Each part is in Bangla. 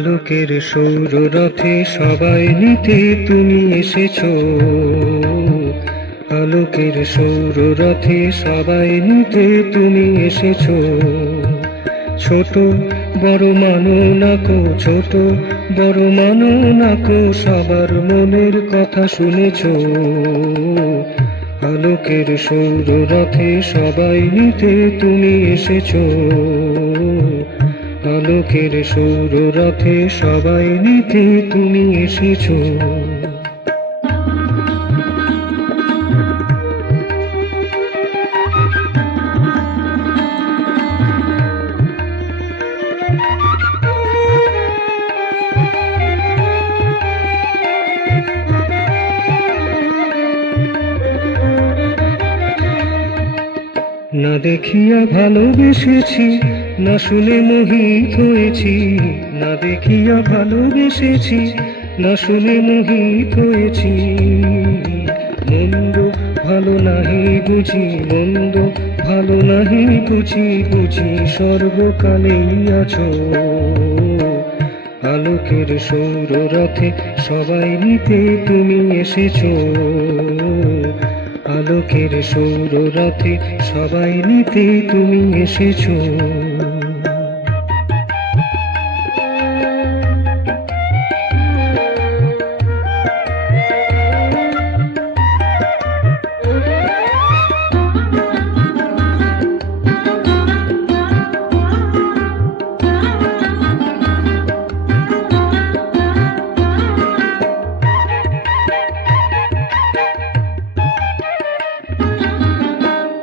আলোকের সৌররথে সবাই নিতে তুমি এসেছো। আলোকের সৌররথে সবাই নিতে তুমি এসেছো। ছোট বড় মানো নাকো, ছোট বড় মানো নাকো, সবার মনের কথা শুনেছো। আলোকের সৌররথে সবাই নিতে তুমি এসেছো। আলোকের সৌররথে সবাই নিতে তুমি এসেছো। না দেখিয়া ভালোবেসেছি, না শুনে মোহিত হয়েছি। না দেখিয়া ভালোবেসেছি, না শুনে মোহিত হয়েছি। মন্দ ভালো নাহি বুঝি, মন্দ ভালো নাহি বুঝি, বুঝি সর্বকালেই আছো। আলোকের সৌররথে সবাই নিতে তুমি এসেছো। আলোকের সৌররথে সবাই নিতে তুমি এসেছো।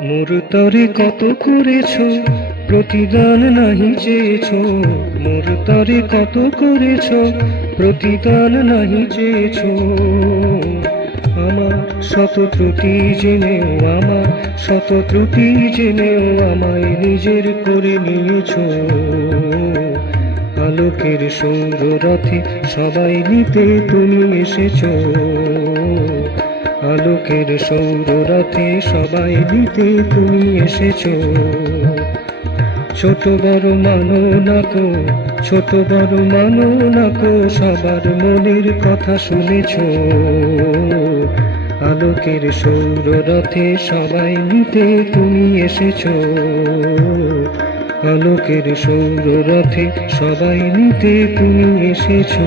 মোর তরে কত করেছো, প্রতিদান নাহি চেয়েছো। মোর তরে কত করেছো, প্রতিদান নাহি চেয়েছো। আমার শত ত্রুটি জেনেও, আমার শত ত্রুটি জেনেও আমায় নিজের করে নিয়েছো। আলোকের সৌররথে সবাই নিতে তুমি এসেছো। আলোকের সৌররথে সবাই নিতে তুমি এসেছো। ছোট বড় মানো নাকো, ছোট বড় মানো নাকো, সবার মনের কথা শুনেছো। আলোকের সৌররথে সবাই নিতে তুমি এসেছো। আলোকের সৌররথে সবাই নিতে তুমি এসেছো।